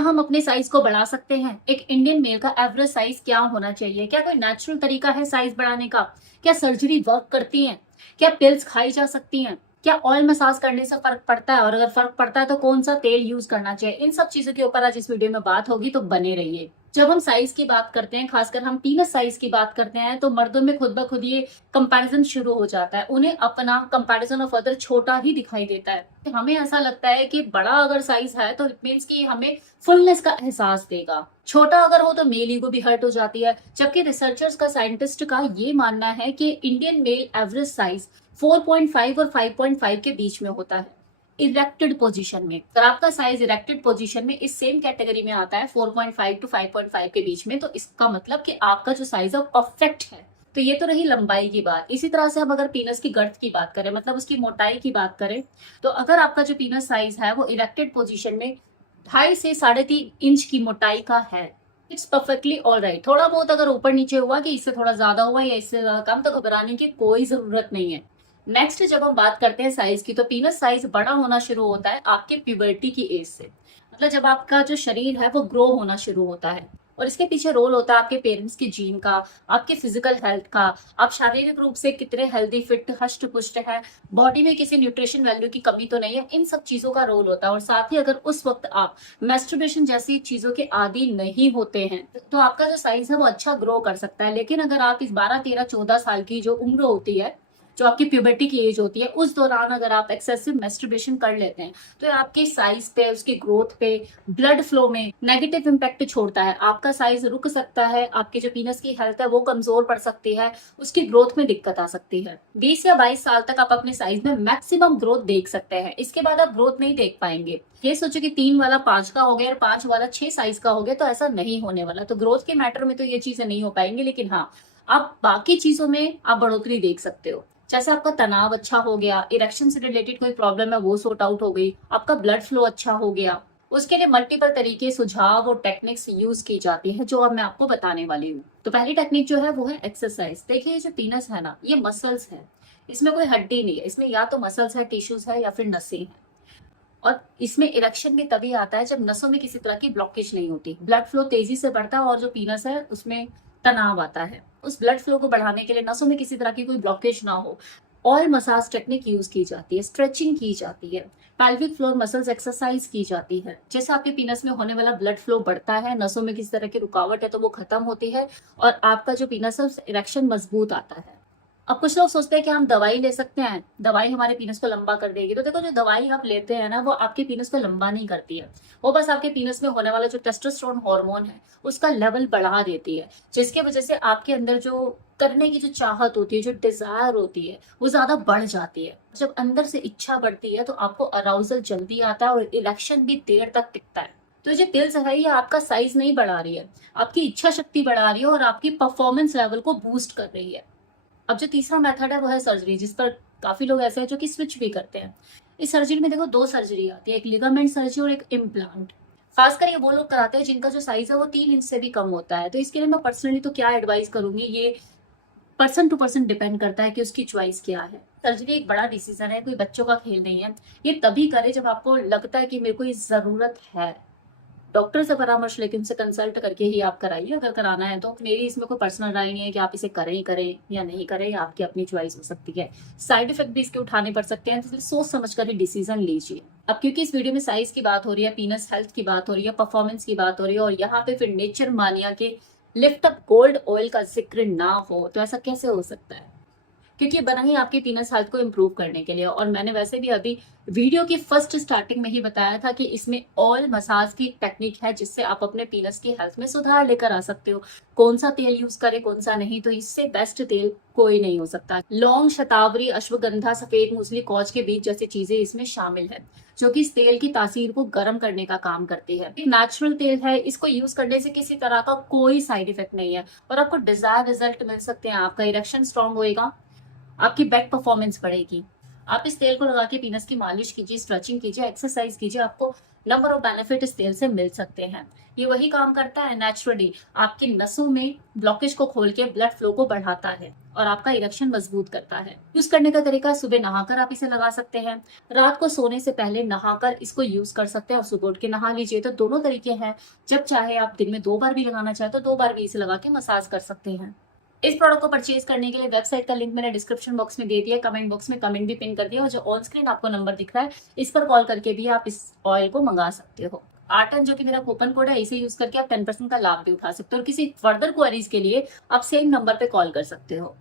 हम अपने साइज को बढ़ा सकते हैं? एक इंडियन मेल का एवरेज साइज क्या होना चाहिए? क्या कोई नेचुरल तरीका है साइज बढ़ाने का? क्या सर्जरी वर्क करती है? क्या पिल्स खाई जा सकती हैं? क्या ऑयल मसाज करने से फर्क पड़ता है, और अगर फर्क पड़ता है तो कौन सा तेल यूज करना चाहिए? इन सब चीजों के ऊपर आज इस वीडियो में बात होगी, तो बने रहिए। जब हम साइज की बात करते हैं, खासकर हम पीनस साइज की बात करते हैं, तो मर्दों में खुद ब खुद ये कंपैरिजन शुरू हो जाता है। उन्हें अपना कंपैरिजन ऑफ अदर छोटा ही दिखाई देता है। हमें ऐसा लगता है कि बड़ा अगर साइज है तो इट मीन्स कि हमें फुलनेस का एहसास देगा, छोटा अगर हो तो मेल ईगो भी हर्ट हो जाती है। जबकि रिसर्चर्स का, साइंटिस्ट का ये मानना है कि इंडियन मेल एवरेज साइज 4.5 और 5.5 के बीच में होता है इरेक्टेड पोजीशन में। अगर आपका साइज इरेक्टेड पोजीशन में इस सेम कैटेगरी में आता है 4.5 टू 5.5 के बीच में, तो इसका मतलब कि आपका जो साइज है परफेक्ट है। तो ये तो रही लंबाई की बात। इसी तरह से हम अगर पीनस की गर्थ की बात करें, मतलब उसकी मोटाई की बात करें, तो अगर आपका जो पीनस साइज है वो इरेक्टेड पोजीशन में 2.5 से 3.5 इंच की मोटाई का है, इट्स परफेक्टली ऑल राइट। थोड़ा बहुत अगर ऊपर नीचे हुआ कि इससे थोड़ा ज्यादा हुआ या इससे ज्यादा कम, तो घबराने की कोई जरूरत नहीं है। नेक्स्ट, जब हम बात करते हैं साइज की, तो पीनस साइज बड़ा होना शुरू होता है आपके प्यूबर्टी की एज से। मतलब जब आपका जो शरीर है वो ग्रो होना शुरू होता है, और इसके पीछे रोल होता है आपके पेरेंट्स के जीन का, आपके फिजिकल हेल्थ का, आप शारीरिक रूप से कितने हेल्दी, फिट, हष्ट पुष्ट है, बॉडी में किसी न्यूट्रिशन वैल्यू की कमी तो नहीं है। इन सब चीजों का रोल होता है। और साथ ही अगर उस वक्त आप मैस्टरबेशन जैसी चीजों के आदी नहीं होते हैं, तो आपका जो साइज है वो अच्छा ग्रो कर सकता है। लेकिन अगर आप इस 12, 13, 14 साल की जो उम्र होती है, जो आपकी प्यूबर्टी की एज होती है, उस दौरान अगर आप एक्सेसिव मैस्टरबेशन कर लेते हैं, तो ये आपके साइज पे, उसकी ग्रोथ पे, ब्लड फ्लो में नेगेटिव इंपैक्ट छोड़ता है। आपका साइज रुक सकता है, आपकी जो पीनस की हेल्थ है वो कमजोर पड़ सकती है, उसकी ग्रोथ में दिक्कत आ सकती है। 20 या 22 साल तक आप अपने साइज में मैक्सिमम ग्रोथ देख सकते हैं। इसके बाद आप ग्रोथ नहीं देख पाएंगे। ये सोचो कि 3 वाला 5 का हो गया और 5 वाला 6 साइज का हो गया, तो ऐसा नहीं होने वाला। तो ग्रोथ के मैटर में तो ये चीजें नहीं हो पाएंगी, लेकिन हाँ, आप बाकी चीजों में आप बढ़ोतरी देख सकते हो। जैसे आपका तनाव अच्छा हो गया, इरेक्शन से रिलेटेड कोई प्रॉब्लम है वो सॉर्ट आउट हो गई, आपका ब्लड फ्लो अच्छा हो गया। उसके लिए मल्टीपल तरीके, सुझाव और टेक्निक्स यूज की जाती है, जो अब मैं आपको बताने वाली हूँ। तो पहली टेक्निक जो है वो है एक्सरसाइज। देखिए, ये जो पीनस है ना, ये मसल्स है, इसमें कोई हड्डी नहीं है। इसमें या तो मसल्स है, टिश्यूज है, या फिर नसें हैं। और इसमें इरेक्शन भी तभी आता है जब नसों में किसी तरह की ब्लॉकेज नहीं होती, ब्लड फ्लो तेजी से बढ़ता है, और जो पीनस है उसमें तनाव आता है। उस ब्लड फ्लो को बढ़ाने के लिए नसों में किसी तरह की कोई ब्लॉकेज ना हो, ऑयल मसाज टेक्निक यूज की जाती है, स्ट्रेचिंग की जाती है, पेल्विक फ्लोर मसल्स एक्सरसाइज की जाती है। जैसे आपके पीनस में होने वाला ब्लड फ्लो बढ़ता है, नसों में किसी तरह की रुकावट है तो वो खत्म होती है, और आपका जो पीनस है उस इरेक्शन मजबूत आता है। अब कुछ लोग सोचते हैं कि हम दवाई ले सकते हैं, दवाई हमारे पीनस को लंबा कर देगी। तो देखो, जो दवाई आप लेते हैं ना, वो आपके पीनस को लंबा नहीं करती है। वो बस आपके पीनस में होने वाला जो टेस्टोस्टेरोन हार्मोन है उसका लेवल बढ़ा देती है, जिसकी वजह से आपके अंदर जो करने की जो चाहत होती है, जो डिजायर होती है, वो ज्यादा बढ़ जाती है। जब अंदर से इच्छा बढ़ती है तो आपको अराउजल जल्दी आता है, और इरेक्शन भी देर तक टिकता है। तो ये पिल्स है, ये आपका साइज नहीं बढ़ा रही है, आपकी इच्छा शक्ति बढ़ा रही है, और आपकी परफॉर्मेंस लेवल को बूस्ट कर रही है। अब जो तीसरा मेथड है वो है सर्जरी, जिस पर काफी लोग ऐसे हैं जो कि स्विच भी करते हैं। इस सर्जरी में देखो, दो सर्जरी आती है, एक लिगामेंट सर्जरी और एक इम्प्लांट। खासकर ये वो लोग कराते हैं जिनका जो साइज है वो 3 इंच से भी कम होता है। तो इसके लिए मैं पर्सनली तो क्या एडवाइस करूंगी, ये पर्सन टू पर्सन डिपेंड करता है कि उसकी चॉइस क्या है। सर्जरी एक बड़ा डिसीजन है, कोई बच्चों का खेल नहीं है। ये तभी करे जब आपको लगता है कि मेरे को ये जरूरत है। डॉक्टर से परामर्श लेके उनसे कंसल्ट करके ही आप कराइए, अगर कराना है तो। मेरी इसमें कोई पर्सनल राय नहीं है कि आप इसे करें ही करें या नहीं करें, या आपकी अपनी चॉइस हो सकती है। साइड इफेक्ट भी इसके उठाने पड़ सकते हैं, तो इसलिए सोच समझ कर ही डिसीजन लीजिए। अब क्योंकि इस वीडियो में साइज की बात हो रही है, पीनस हेल्थ की बात हो रही है, परफॉर्मेंस की बात हो रही है, और यहाँ पे फिर नेचर मानिया के लिफ्ट अप गोल्ड ऑयल का जिक्र ना हो, तो ऐसा कैसे हो सकता है? क्योंकि बना ही आपकी पीनस हेल्थ को इम्प्रूव करने के लिए। और मैंने वैसे भी अभी वीडियो की फर्स्ट स्टार्टिंग में ही बताया था कि इसमें ऑयल मसाज की टेक्निक है, जिससे आप अपने पीनस की हेल्थ में सुधार लेकर आ सकते हो। कौन सा तेल यूज करें, कौन सा नहीं, तो इससे बेस्ट तेल कोई नहीं हो सकता। लौंग, शतावरी, अश्वगंधा, सफेद मूसली, कॉच के बीज जैसी चीजें इसमें शामिल है, जो कि इस तेल की तासीर को गर्म करने का काम करती है। एक नेचुरल तेल है, इसको यूज करने से किसी तरह का कोई साइड इफेक्ट नहीं है, और आपको डिजायर रिजल्ट मिल सकते हैं। आपका इरेक्शन स्ट्रांग होएगा, आपकी बैक परफॉर्मेंस बढ़ेगी, आप इस तेल को लगा के पीनस की मालिश कीजिए, स्ट्रेचिंग कीजिए, एक्सरसाइज कीजिए, आपको नंबर ऑफ बेनिफिट इस तेल से मिल सकते हैं। ये वही काम करता है नेचुरली, आपकी नसों में ब्लॉकेज को खोल के ब्लड फ्लो को बढ़ाता है और आपका इरेक्शन मजबूत करता है। यूज करने का तरीका, सुबह नहाकर आप इसे लगा सकते हैं, रात को सोने से पहले नहाकर इसको यूज कर सकते हैं और सुबह उठ के नहा लीजिए। तो दोनों तरीके हैं, जब चाहे आप दिन में 2 बार भी लगाना चाहे तो 2 बार भी इसे लगा के मसाज कर सकते हैं। इस प्रोडक्ट को परचेज करने के लिए वेबसाइट का लिंक मैंने डिस्क्रिप्शन बॉक्स में दे दिया, कमेंट बॉक्स में कमेंट भी पिन कर दिया, और जो ऑन स्क्रीन आपको नंबर दिख रहा है इस पर कॉल करके भी आप इस ऑयल को मंगा सकते हो। आर्टन जो कि मेरा कूपन कोड है, इसे यूज करके आप 10% का लाभ भी उठा सकते हो, और किसी फर्दर क्वेरीज के लिए आप सेम नंबर पे कॉल कर सकते हो।